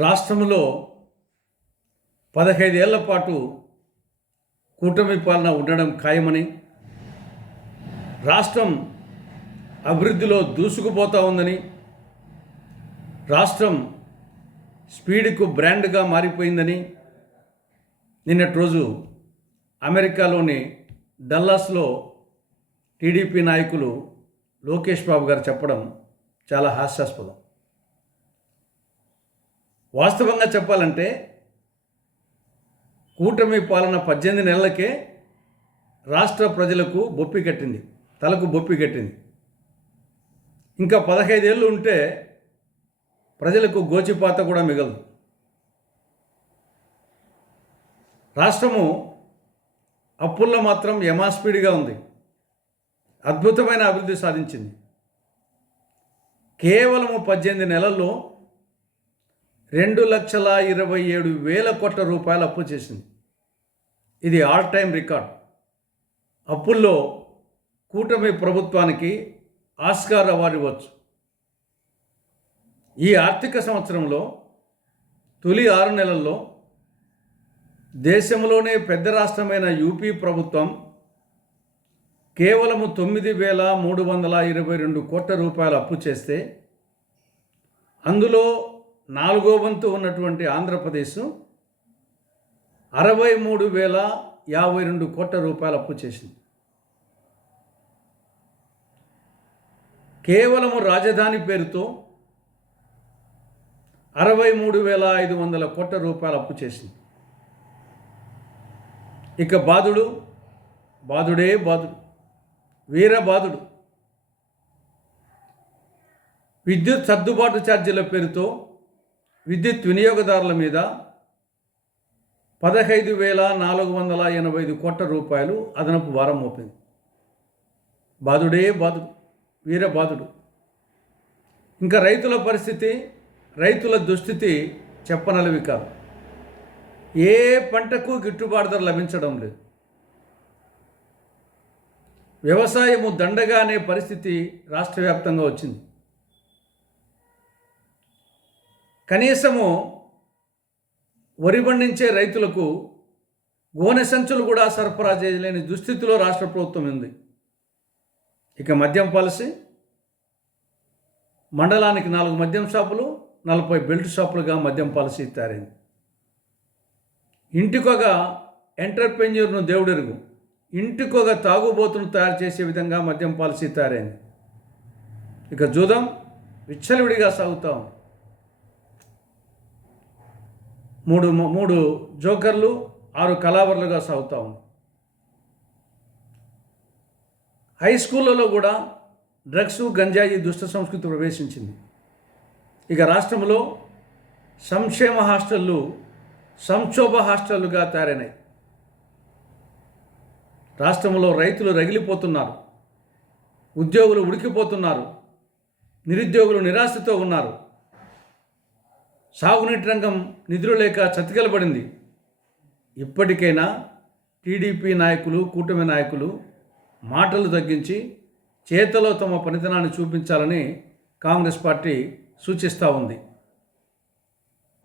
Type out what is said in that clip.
రాష్ట్రంలో 15 ఏళ్ల పాటు కూటమి పాలన ఉండడం ఖాయమని, రాష్ట్రం అభివృద్ధిలో దూసుకుపోతూ ఉందని, రాష్ట్రం స్పీడ్కు బ్రాండ్గా మారిపోయిందని నిన్నటి రోజు అమెరికాలోని డల్లాస్లో టీడీపీ నాయకులు లోకేష్ బాబు గారు చెప్పడం చాలా హాస్యాస్పదం. వాస్తవంగా చెప్పాలంటే కూటమి పాలన 18 నెలలకే రాష్ట్ర ప్రజలకు బొప్పి కట్టింది, తలకు బొప్పి కట్టింది. ఇంకా 15 ఏళ్ళు ఉంటే ప్రజలకు గోచిపాత కూడా మిగలదు. రాష్ట్రము అప్పుల్లో మాత్రం యమాస్పీడ్గా ఉంది, అద్భుతమైన అభివృద్ధి సాధించింది. కేవలము 18 నెలల్లో 2,27,000 కోట్ల రూపాయలు అప్పు చేసింది. ఇది ఆల్ టైమ్ రికార్డ్. అప్పుల్లో కూటమి ప్రభుత్వానికి ఆస్కార్ అవార్డు ఇవ్వచ్చు. ఈ ఆర్థిక సంవత్సరంలో తొలి 6 నెలల్లో దేశంలోనే పెద్ద రాష్ట్రమైన యూపీ ప్రభుత్వం కేవలము 9,322 కోట్ల రూపాయలు అప్పు చేస్తే, అందులో 4వ వంతు ఉన్నటువంటి ఆంధ్రప్రదేశ్ 63,052 కోట్ల రూపాయలు అప్పు చేసింది. కేవలము రాజధాని పేరుతో 63,500 కోట్ల రూపాయలు అప్పు చేసింది. ఇక బాధుడే బాధుడు, వీరబాధుడు. విద్యుత్ సర్దుబాటు ఛార్జీల పేరుతో విద్యుత్ వినియోగదారుల మీద 15,485 కోట్ల రూపాయలు అదనపు భారం మోపింది. బాధుడే బాధుడు, వీరబాధుడు. ఇంకా రైతుల పరిస్థితి, రైతుల దుస్థితి చెప్పనలవి కాదు. ఏ పంటకు గిట్టుబాటు ధర లభించడం లేదు. వ్యవసాయము దండగా అనే పరిస్థితి రాష్ట్ర వ్యాప్తంగా వచ్చింది. కనీసము వరి పండించే రైతులకు గోనె సంచులు కూడా సరఫరా చేయలేని దుస్థితిలో రాష్ట్ర ప్రభుత్వం ఉంది. ఇక మద్యం పాలసీ, మండలానికి 4 మద్యం షాపులు, 40 బెల్ట్ షాపులుగా మద్యం పాలసీ తయారైంది. ఇంటికొక ఎంటర్ప్రెన్యూర్ను దేవుడెరుగు, ఇంటికొక తాగుబోతును తయారు చేసే విధంగా మద్యం పాలసీ తయారైంది. ఇక జూదం విచ్చలవిడిగా సాగుతాం. 3 జోకర్లు, 6 కళావరులుగా సాగుతూ ఉంది. హై స్కూళ్ళలో కూడా డ్రగ్స్, గంజాయి దుష్ట సంస్కృతి ప్రవేశించింది. ఇక రాష్ట్రంలో సంక్షేమ హాస్టళ్ళు సంక్షోభ హాస్టళ్లుగా తయారైనాయి. రాష్ట్రంలో రైతులు రగిలిపోతున్నారు, ఉద్యోగులు ఉడికిపోతున్నారు, నిరుద్యోగులు నిరాశతో ఉన్నారు. సాగునీటి రంగం నిధులు లేక చతికిలబడింది. ఇప్పటికైనా టీడీపీ నాయకులు, కూటమి నాయకులు మాటలు తగ్గించి చేతలో తమ పనితనాన్ని చూపించాలని కాంగ్రెస్ పార్టీ సూచిస్తూ ఉంది.